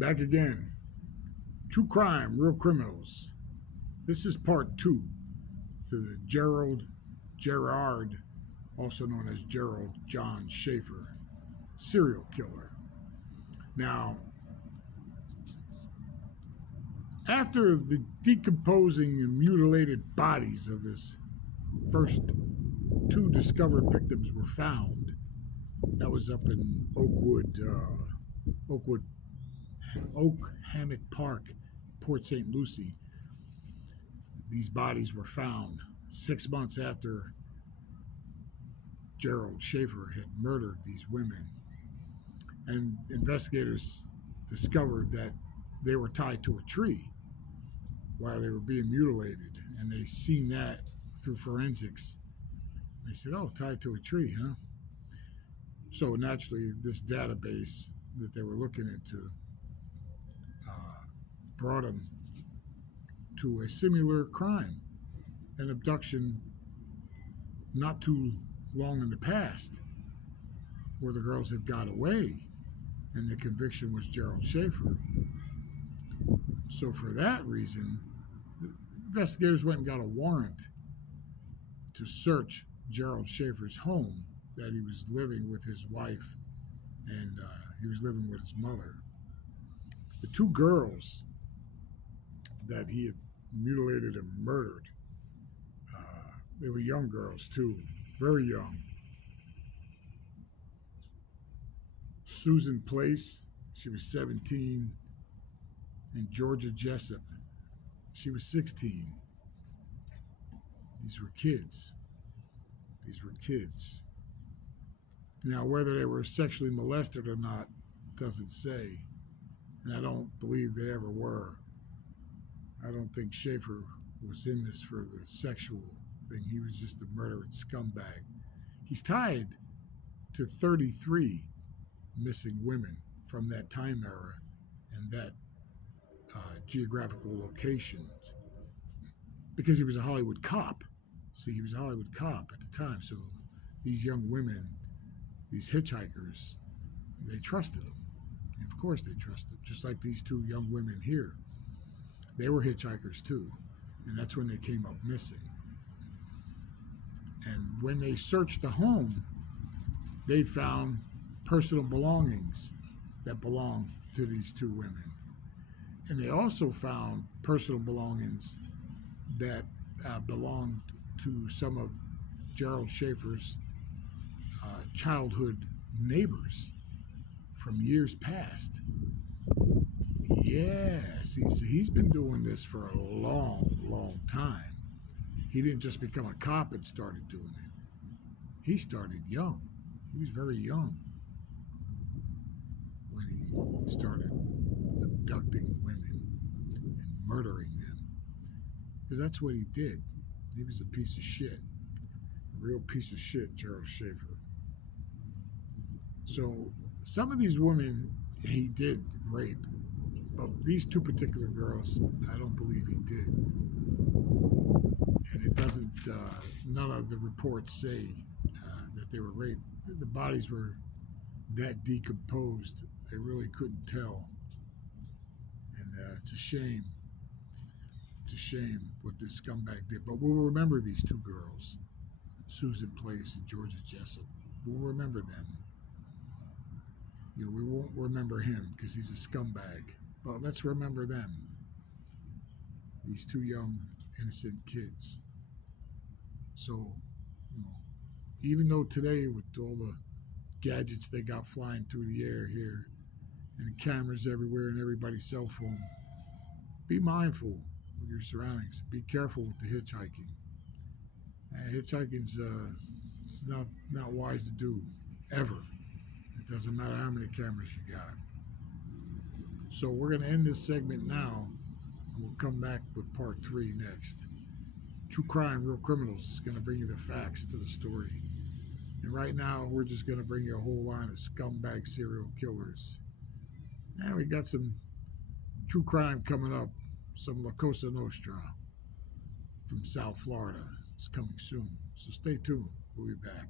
Back again. True crime, real criminals. This is part 2 to the Gerard, also known as Gerald John Schaefer, serial killer. Now, after the decomposing and mutilated bodies of his first 2 discovered victims were found, that was up in Oak Hammock Park, Port St. Lucie. These bodies were found 6 months after Gerald Schaefer had murdered these women. And investigators discovered that they were tied to a tree while they were being mutilated. And they seen that through forensics. They said, oh, tied to a tree, huh? So naturally, this database that they were looking into brought them to a similar crime, an abduction not too long in the past, where the girls had got away, and the conviction was Gerald Schaefer. So for that reason, investigators went and got a warrant to search Gerald Schaefer's home that he was living with his wife, and he was living with his mother. The 2 girls that he had mutilated and murdered, they were young girls too, very young. Susan Place, she was 17, and Georgia Jessup, she was 16. These were kids. Now, whether they were sexually molested or not doesn't say, and I don't believe they ever were. I don't think Schaefer was in this for the sexual thing. He was just a murdering scumbag. He's tied to 33 missing women from that time era and that geographical locations, because he was a Hollywood cop. See, he was a Hollywood cop at the time, so these young women, these hitchhikers, they trusted him. Of course they trusted, just like these 2 young women here. They were hitchhikers too, and that's when they came up missing. And when they searched the home, they found personal belongings that belonged to these 2 women. And they also found personal belongings that belonged to some of Gerald Schaefer's childhood neighbors from years past. Yes, he's been doing this for a long time. He didn't just become a cop and started doing it. He started young. He was very young when he started abducting women and murdering them. Because that's what he did. He was a piece of shit. A real piece of shit, Gerald Schaefer. So some of these women he did rape, but these 2 particular girls, I don't believe he did. And it doesn't, none of the reports say that they were raped. The bodies were that decomposed, they really couldn't tell. And it's a shame. It's a shame what this scumbag did. But we'll remember these 2 girls, Susan Place and Georgia Jessup. We'll remember them. You know, we won't remember him because he's a scumbag. But let's remember them. These 2 young, innocent kids. So, you know, even though today with all the gadgets they got flying through the air here and cameras everywhere and everybody's cell phone, be mindful of your surroundings. Be careful with the hitchhiking. Hitchhiking's it's not wise to do, ever. It doesn't matter how many cameras you got. So we're going to end this segment now, and we'll come back with part 3 next. True crime, real criminals is going to bring you the facts to the story. And right now, we're just going to bring you a whole line of scumbag serial killers. And we got some true crime coming up, some La Cosa Nostra from South Florida. It's coming soon. So stay tuned. We'll be back.